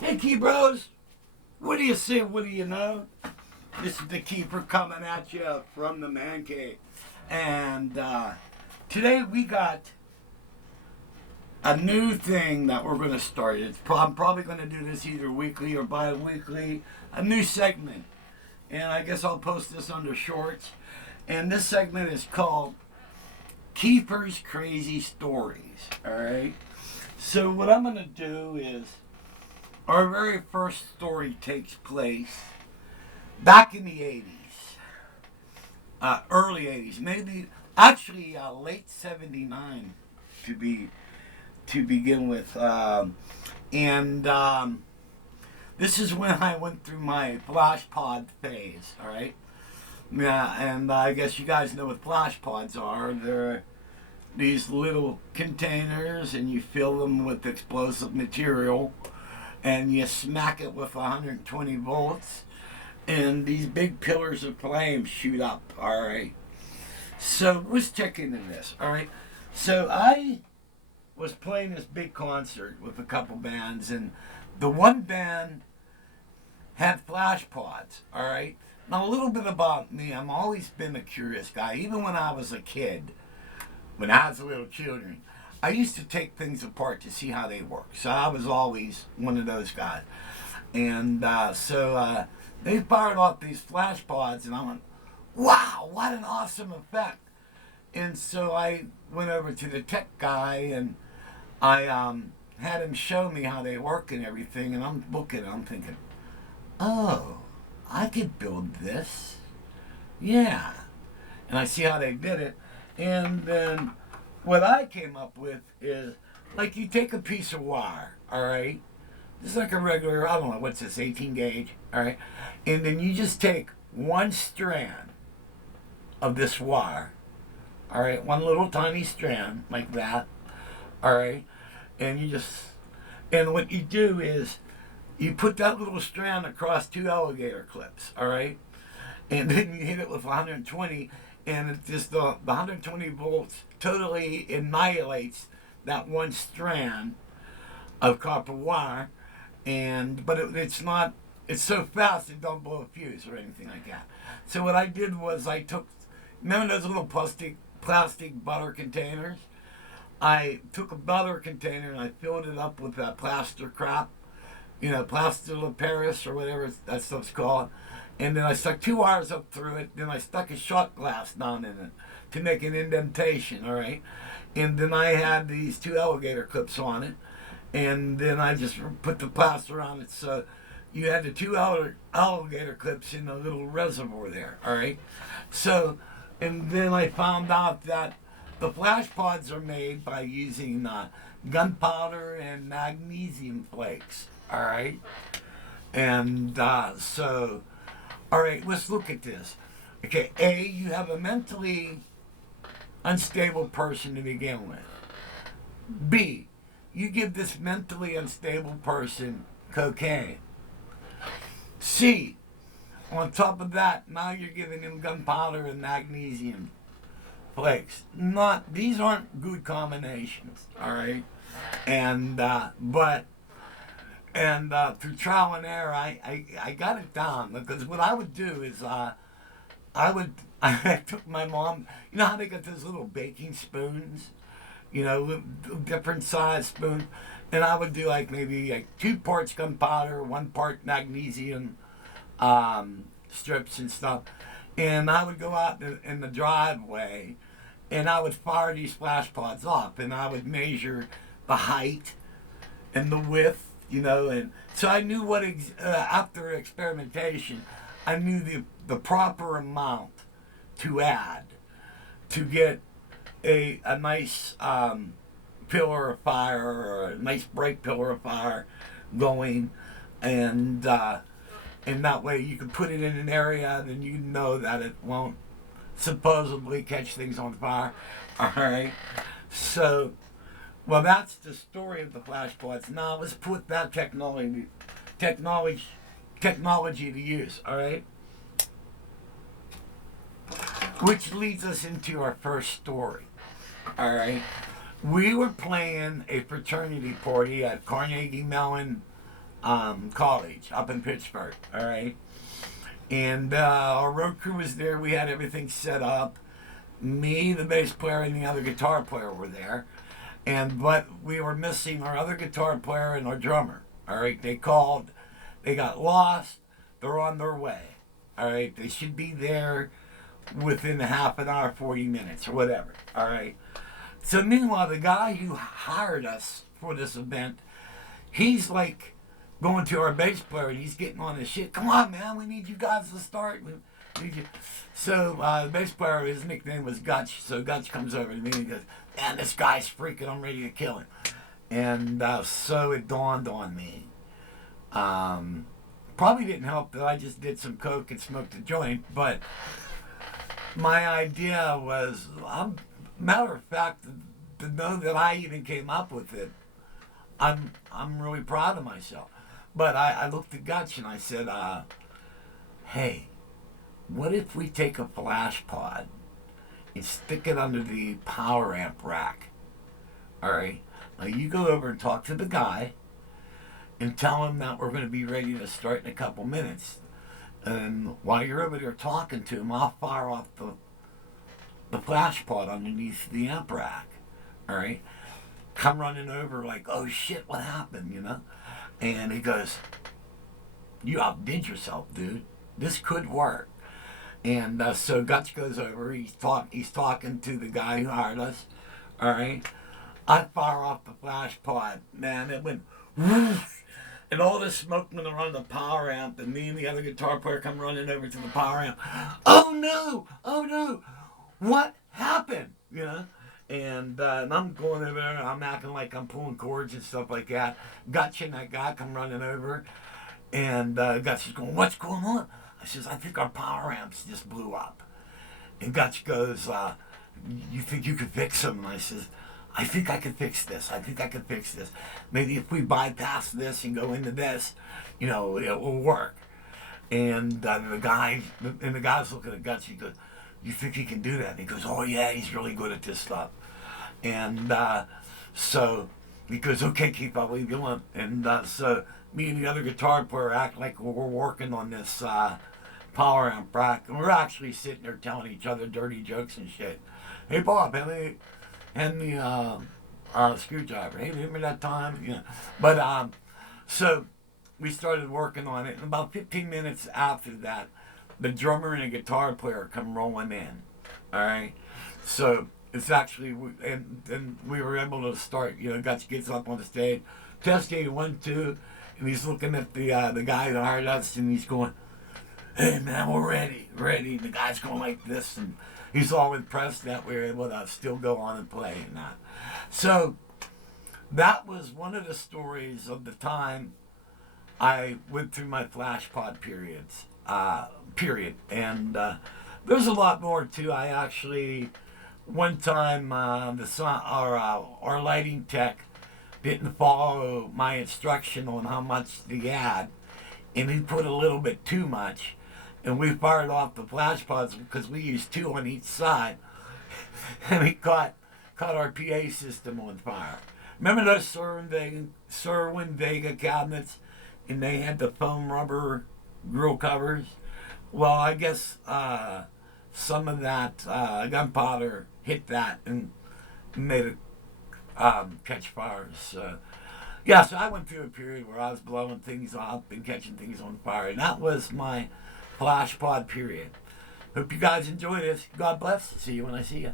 Hey, Key Bros, what do you see? What do you know? This is the Keeper coming at you from the man cave. And today we got a new thing that we're going to start. I'm probably going to do this either weekly or bi-weekly. A new segment. And I guess I'll post this under shorts. And this segment is called KEEFERS Crazy Stories. Alright? So what I'm going to do is our very first story takes place back in the 80s, early 80s, maybe actually late 79 to begin with. And this is when I went through my flash pod phase, all right? Yeah, and I guess you guys know what flash pods are. They're these little containers, and you fill them with explosive material, and you smack it with 120 volts, and these big pillars of flame shoot up, all right? So let's check into this, all right? So I was playing this big concert with a couple bands, and the one band had flash pods, all right? Now, a little bit about me, I've always been a curious guy. Even when I was a kid, when I was a little children, I used to take things apart to see how they work. So I was always one of those guys. And so they fired off these flash pods, and I went, wow, what an awesome effect. And so I went over to the tech guy, and I had him show me how they work and everything. And I'm looking, I'm thinking, oh, I could build this. Yeah. And I see how they did it. And then what I came up with is, like, you take a piece of wire, all right? Just like a regular, I don't know, what's this, 18 gauge, all right? And then you just take one strand of this wire, all right? One little tiny strand, like that, all right? And and what you do is, you put that little strand across two alligator clips, all right? And then you hit it with 120, and it just the 120 volts totally annihilates that one strand of copper wire. But it's so fast it don't blow a fuse or anything like that. So what I did was I took, remember those little plastic butter containers? I took a butter container and I filled it up with that plaster crap, plaster de Paris or whatever that stuff's called. And then I stuck two wires up through it. Then I stuck a shot glass down in it to make an indentation, all right? And then I had these two alligator clips on it. And then I just put the plaster on it. So you had the two alligator clips in a little reservoir there, all right? So, and then I found out that the flash pods are made by using gunpowder and magnesium flakes, all right? And so, all right, let's look at this. Okay, A, you have a mentally unstable person to begin with. B, you give this mentally unstable person cocaine. C, on top of that, now you're giving him gunpowder and magnesium flakes. These aren't good combinations, all right? And through trial and error, I got it down, because what I would do is I took my mom, you know how they got those little baking spoons, different size spoons, and I would do maybe 2 parts gunpowder, 1 part magnesium strips and stuff, and I would go out in the driveway, and I would fire these flash pods off, and I would measure the height and the width, and so I knew after experimentation, I knew the proper amount to add to get a nice pillar of fire, or a nice bright pillar of fire going, and that way you can put it in an area, then you know that it won't supposedly catch things on fire, all right? So, well, that's the story of the flash pods. Now let's put that technology to use, all right? Which leads us into our first story, all right? We were playing a fraternity party at Carnegie Mellon college up in Pittsburgh. All right, and our road crew was there. We had everything set up. Me, the bass player, and the other guitar player were there, but we were missing our other guitar player and our drummer. All right, they called. They got lost. They're on their way. All right, they should be there within a half an hour, 40 minutes, or whatever. All right. So meanwhile, the guy who hired us for this event, he's like going to our bass player and he's getting on his shit. Come on, man, we need you guys to start. We need you. So the bass player, his nickname was Gutch. So Gutch comes over to me and goes, "Man, this guy's freaking. I'm ready to kill him." And so it dawned on me. Probably didn't help that I just did some coke and smoked a joint, but my idea was, matter of fact, to know that I even came up with it, I'm really proud of myself. But I looked at Gutch and I said, hey, what if we take a flash pod and stick it under the power amp rack? All right. Now you go over and talk to the guy and tell him that we're going to be ready to start in a couple minutes. And while you're over there talking to him, I'll fire off the flash pod underneath the amp rack. All right. Come running over like, oh shit, what happened, you know? And he goes, you outdid yourself, dude. This could work. And so Guts goes over. He's talking to the guy who hired us. All right. I fire off the flash pod. Man, it went whoosh, and all this smoke went around the power amp, and me and the other guitar player come running over to the power amp. Oh no! Oh no! What happened? You know? And I'm going over there, and I'm acting like I'm pulling cords and stuff like that. Gutch and that guy come running over, and Gutch is going, "What's going on?" I says, "I think our power amps just blew up." And Gutch goes, "You think you could fix them?" And I says, "I think I could fix this. I think I could fix this. Maybe if we bypass this and go into this, you know, it will work." And the guy's looking at Guts. He goes, "You think he can do that?" And he goes, "Oh yeah, he's really good at this stuff." And so he goes, "Okay, Keith, I'll leave you alone." And so me and the other guitar player act like we're working on this power amp rack, and we're actually sitting there telling each other dirty jokes and shit. "Hey Bob, hand me our screwdriver. Hey, remember that time?" Yeah. But so we started working on it, and about 15 minutes after that, the drummer and the guitar player come rolling in. All right, so it's actually, and we were able to start. You know, Guts gets up on the stage, testing 1, 2, and he's looking at the guy that hired us, and he's going, "Hey man, we're ready." And the guy's going like this, and he's all impressed that we were able to still go on and play and that. So that was one of the stories of the time I went through my flash pod periods. And there's a lot more too. I actually one time our lighting tech didn't follow my instruction on how much to add, and he put a little bit too much, and we fired off the flash pods because we used 2 on each side, and we caught our PA system on fire. Remember those Sherwin Vega cabinets, and they had the foam rubber grill covers? Well, I guess some of that gunpowder hit that and made it catch fire. So, yeah, so I went through a period where I was blowing things up and catching things on fire, and that was my flash pod period. Hope you guys enjoy this. God bless. See you when I see you.